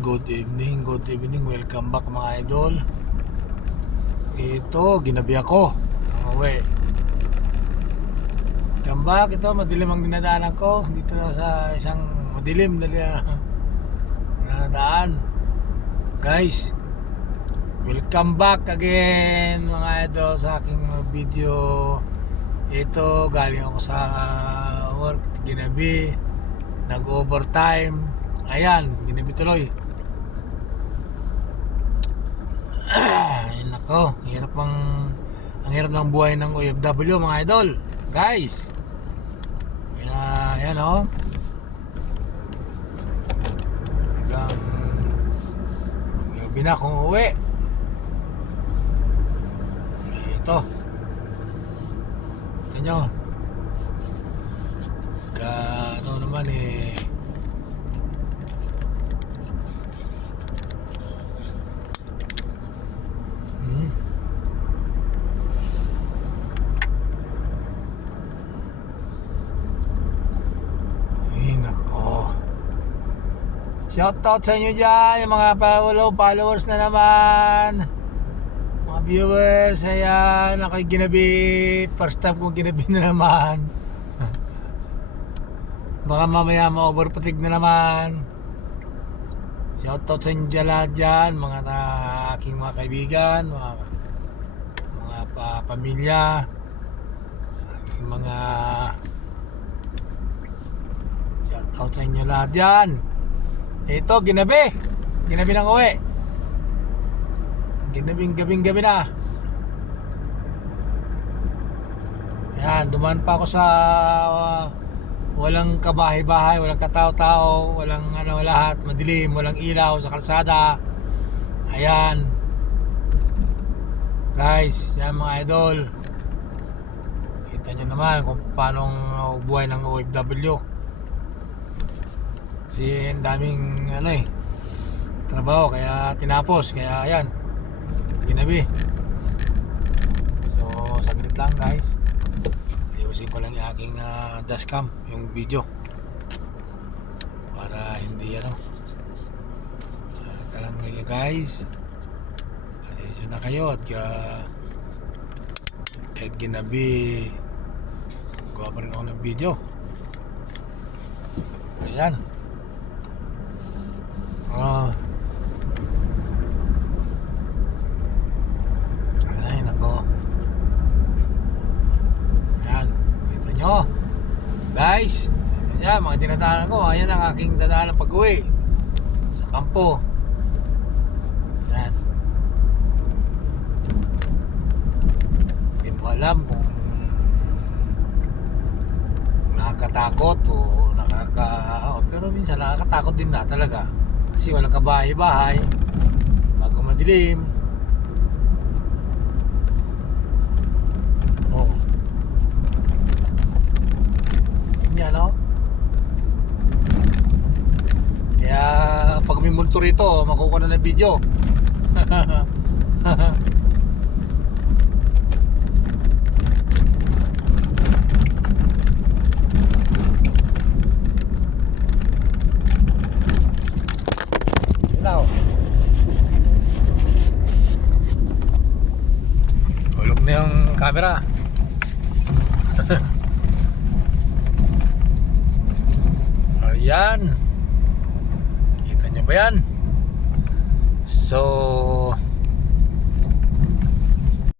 good evening, welcome back mga idol. Ito, ginabi ako ng uwi. Welcome back, ito madilim ang dinadaanan ko dito sa isang madilim na daan. Guys, welcome back again mga idol sa aking video. Ito, galing ako sa work, ginabi, nag-overtime. Ayan, ginabi tuloy. Ay nako, ang hirap ng buhay ng OFW mga idol. Guys, ayan o. Hanggang gabi na akong uwi. Ito nyo, ano naman shoutout sa inyo dyan, yung mga followers na naman, mga viewers. Ayan, ako'y ginabi, first time kong ginabi na naman. Baka mamaya ma-overpatig na naman. Shoutout sa inyo dyan, mga aking mga kaibigan, mga pamilya, aking mga shoutout sa inyo lahat dyan. Ito, ginabi ng uwi. Gabing-gabi na. Ayan, dumaan pa ako sa walang kabahay-bahay, walang katao-tao, walang lahat, madilim, walang ilaw sa kalsada. Ayan. Guys, yan mga idol. Kita nyo naman kung paano buhay ng OFW. Kasi ang daming trabaho, kaya tinapos, kaya ayan, ginabi. So saglit lang guys, ayusin ko lang yung aking dashcam, yung video, para hindi talang guys, ayusin na kayo at kahit ginabi, gawa pa rin ako ng video. Ayan. Ay nako. Ayan, ito nyo guys, ayan mga dinadaanan ko. Ayan ang aking dadaanan pag uwi sa kampo. Ayan, hindi mo alam kung nakakatakot o pero minsan nakakatakot din na talaga. Kasi walang kabahay-bahay, bago madilim. Yan kaya pag may multo rito, makukuha na ng video. Hulog na yung camera. Ayan, kita nyo ba yan? So